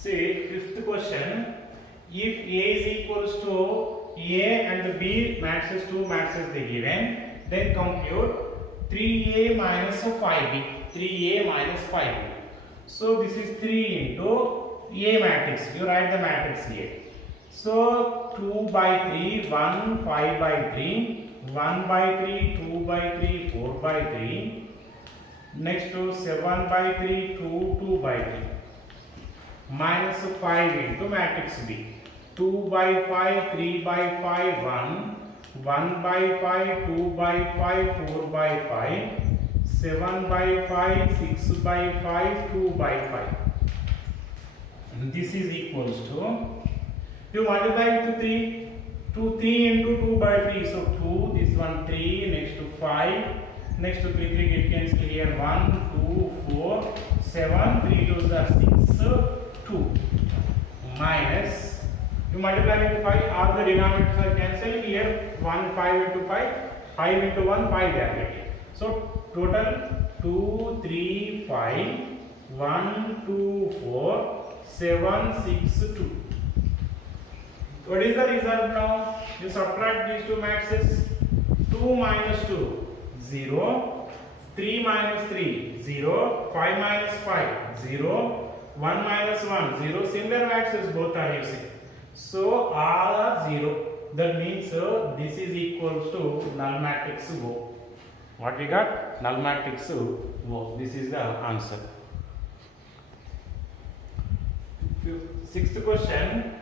See, fifth question. If A is equals to A and B matrices, two matrices they given, then compute 3A minus 5B. 3A minus 5B. So this is 3 into A matrix. You write the matrix here. So 2 by 3, 1, 5 by 3, 1 by 3, 2 by 3, 4 by 3. Next to 7 by 3, 2, 2 by 3. Minus 5 into matrix B. 2 by 5, 3 by 5, 1. 1 by 5, 2 by 5, 4 by 5. 7 by 5, 6 by 5, 2 by 5. And this is equals to, you multiply it to 3. 3 into 2 by 3. So 2, this one 3, next to 5. Next to 3 get cancelled here. 1, 2, 4, 7, 3 2s are 6, 2. Minus, you multiply with 5, all the denominators are cancelled here. 1, 5 into 5, 5 into 1, 5 they are getting. So total 2, 3, 5, 1, 2, 4, 7, 6, 2. What is the result now? You subtract these two matrices. 2 minus 2, 0. 3 minus 3, 0. 5 minus 5, 0. 1 minus 1, 0. Similar matrices both are using. So all are 0. That means this is equals to null matrix O. What we got? Null matrix O. This is the answer. Sixth question.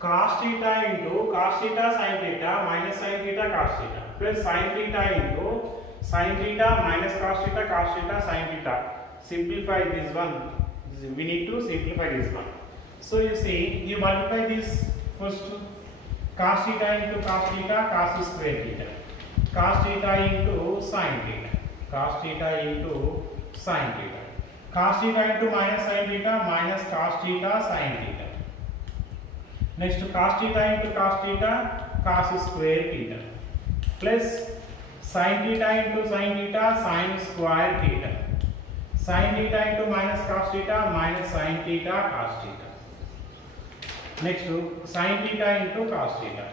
Cos theta into cos theta sin theta minus sin theta cos theta plus sin theta into sin theta minus cos theta sin theta. Simplify this one. We need to simplify this one. So you see, you multiply this first cos theta into cos theta, cos square theta. Cos theta into sin theta. Cos theta into sin theta. Cos theta into minus sin theta minus cos theta sin theta. Next to cos theta into cos theta, cos square theta. Plus sin theta into sin theta, sin square theta. Sin theta into minus cos theta minus sin theta cos theta. Next to sin theta into cos theta.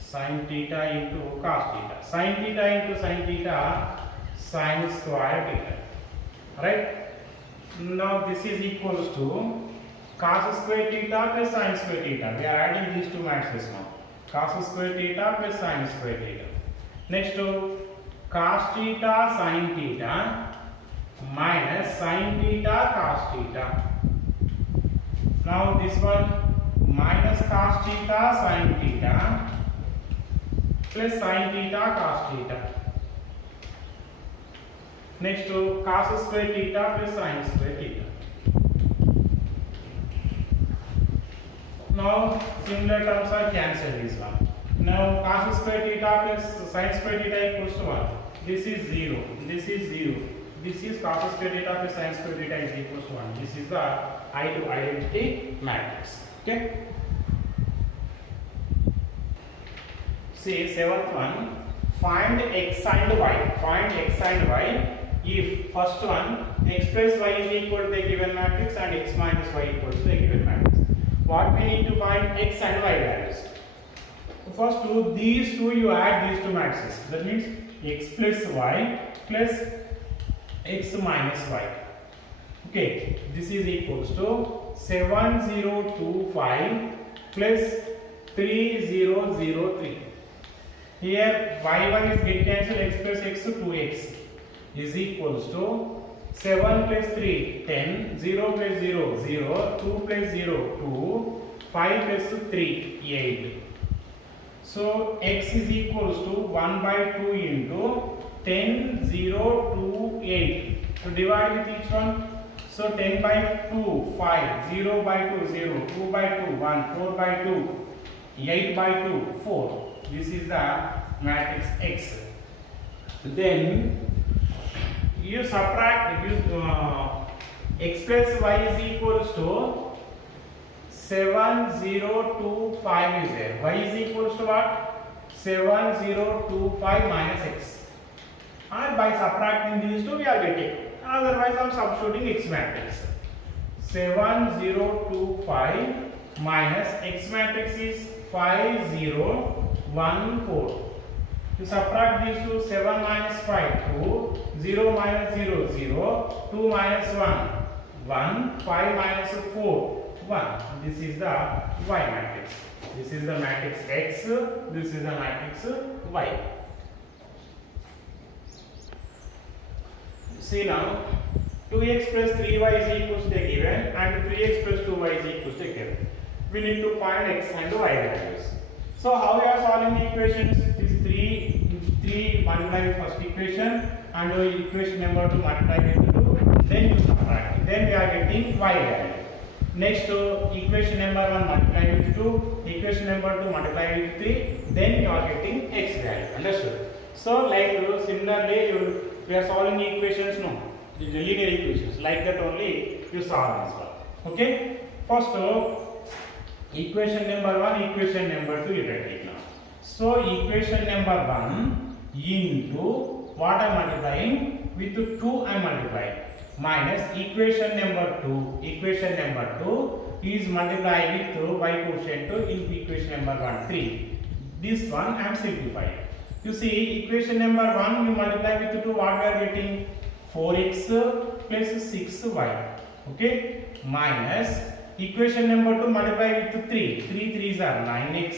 Sin theta into cos theta. Sin theta into sin theta, sin square theta. Right? Now this is equals to cos square theta plus sin square theta. We are adding these two matrices now. Cos square theta plus sin square theta. Next to cos theta sin theta minus sin theta cos theta. Now this one minus cos theta sin theta plus sin theta cos theta. Next to cos square theta plus sin square theta. Now similar terms are cancelled this one. Now cos square theta plus sin square theta equals to 1. This is 0. This is 0. This is cos square theta plus sin square theta is equals to 1. This is the I2 identity matrix. Okay. See, seventh one. Find x and y. Find x and y if first one x plus y is equal to the given matrix and x minus y equals to the given matrix. What we need to find x and y values. First to these two you add these two matrices. That means x plus y plus x minus y. Okay, this is equals to 7025 plus 3003. Here y1 is get cancelled, x plus x 2x is equals to 7 plus 3 10, 0 plus 0 0, 2 plus 0 2, 5 plus 3 8. So x is equals to 1 by 2 into 10 0 2 8. So divide with each one. So 10 by 2 5, 0 by 2 0, 2 by 2 1, 4 by 2 8 by 2 4. This is the matrix X. Then you subtract x plus y is equals to 7025 is there. Y is equals to what? 7025 minus x. And by subtracting these two we are getting. Otherwise I am substituting x matrix. 7 0 2 5 minus x matrix is 5 0 1 4. To subtract these two, 7 minus 5 2, 0 minus 0 0, 2 minus 1 1, 5 minus 4 1. This is the y matrix. This is the matrix X, this is the matrix Y. See now, 2x plus 3y is equal to the given and 3x plus 2y is equal to the given. We need to find x and y values. So how we are solving the equations? This 3 multiply with first equation and equation number 2 multiply with 2, then you subtract. Then we are getting y value. Next equation number 1 multiply with 2, equation number 2 multiply with 3, then you are getting x value. Understood? So like similarly we are solving the equations, no, the linear equations, like that only you solve this one. Okay? First equation number 1, equation number 2 you write it now. So equation number 1 into what I am multiplying with 2 I am multiplying minus equation number 2. Equation number 2 is multiplied with y quotient in equation number 1 3. This one I am simplifying. You see equation number 1 you multiply with 2, what we are getting? 4x plus 6y. Okay, minus equation number 2 multiply with 3. 3 3s are 9x.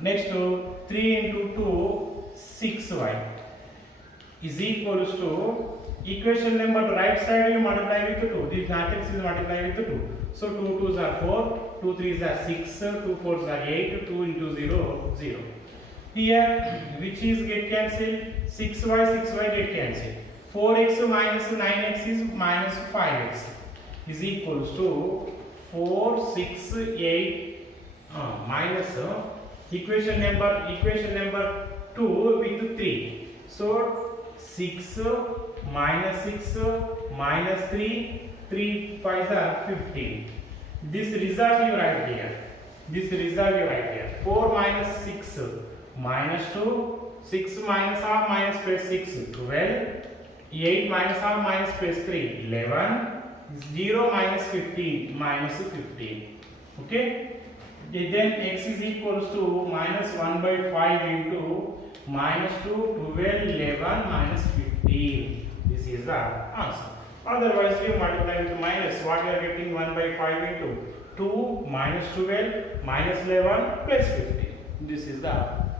Next 3 into 2 6y is equals to equation number 2 right side you multiply with 2. This matrix is multiplied with 2. So 2 2s are 4, 2 3s are 6, 2 4s are 8, 2 into 0 0. Here which is get cancelled? 6y 6y get cancelled. 4x minus 9x is minus 5x is equals to 4 6 8 minus equation number 2 with 3. So 6 minus 6 minus 3, 3 5s are 15. This result you write here. This result you write here. 4 minus 6 minus 2, 6 minus half minus plus 6 12, 8 minus half minus plus 3 11, 0 minus 15 minus 15. Okay. Then x is equals to minus 1 by 5 into minus 2 12 11 minus 15. This is the answer. Otherwise you multiply with minus, what you are getting? 1 by 5 into 2 minus 12 minus 11 plus 15. This is the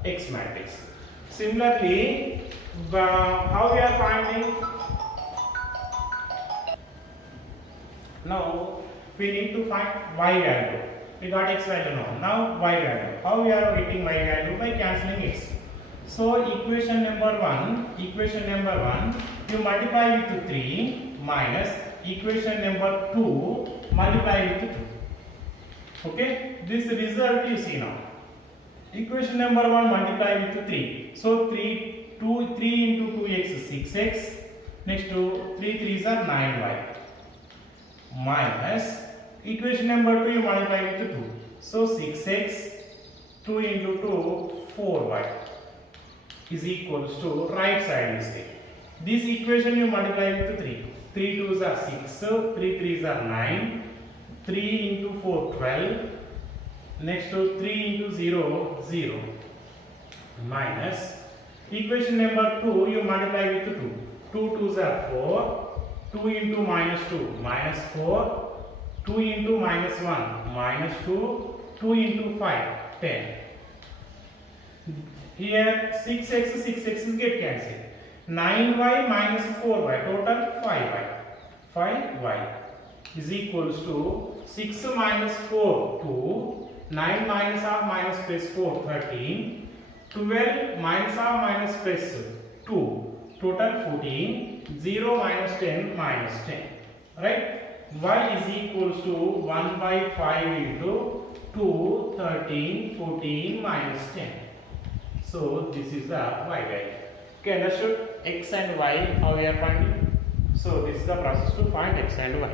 x matrix. Similarly, how we are finding? Now we need to find y value. We got x value now. Now y value. How we are getting y value? By cancelling x. So equation number 1, you multiply with 3 minus equation number 2 multiply with 2. Okay, this result you see now. Equation number 1 multiply with 3. So 3 into 2x is 6x. Next to 3 3s are 9y. Minus equation number 2 you multiply with 2. So 6x 2 into 2 4y is equals to right side is take. This equation you multiply with 3. 3 2s are 6, 3 3s are 9, 3 into 4 12. Next to 3 into 0 0 minus equation number 2 you multiply with 2. 2 2s are 4, 2 into minus 2 minus 4, 2 into minus 1 minus 2, 2 into 5 10. Here 6x is get cancelled. 9y minus 4y total 5y is equals to 6 minus 4 2, 9 minus half minus plus 4 13, 12 minus half minus plus 2 total 14, 0 minus 10 minus 10. Right? Y is equals to 1 by 5 into 2 13 14 minus 10. So this is the y value. Okay, understood? X and y how we are finding. So this is the process to find x and y.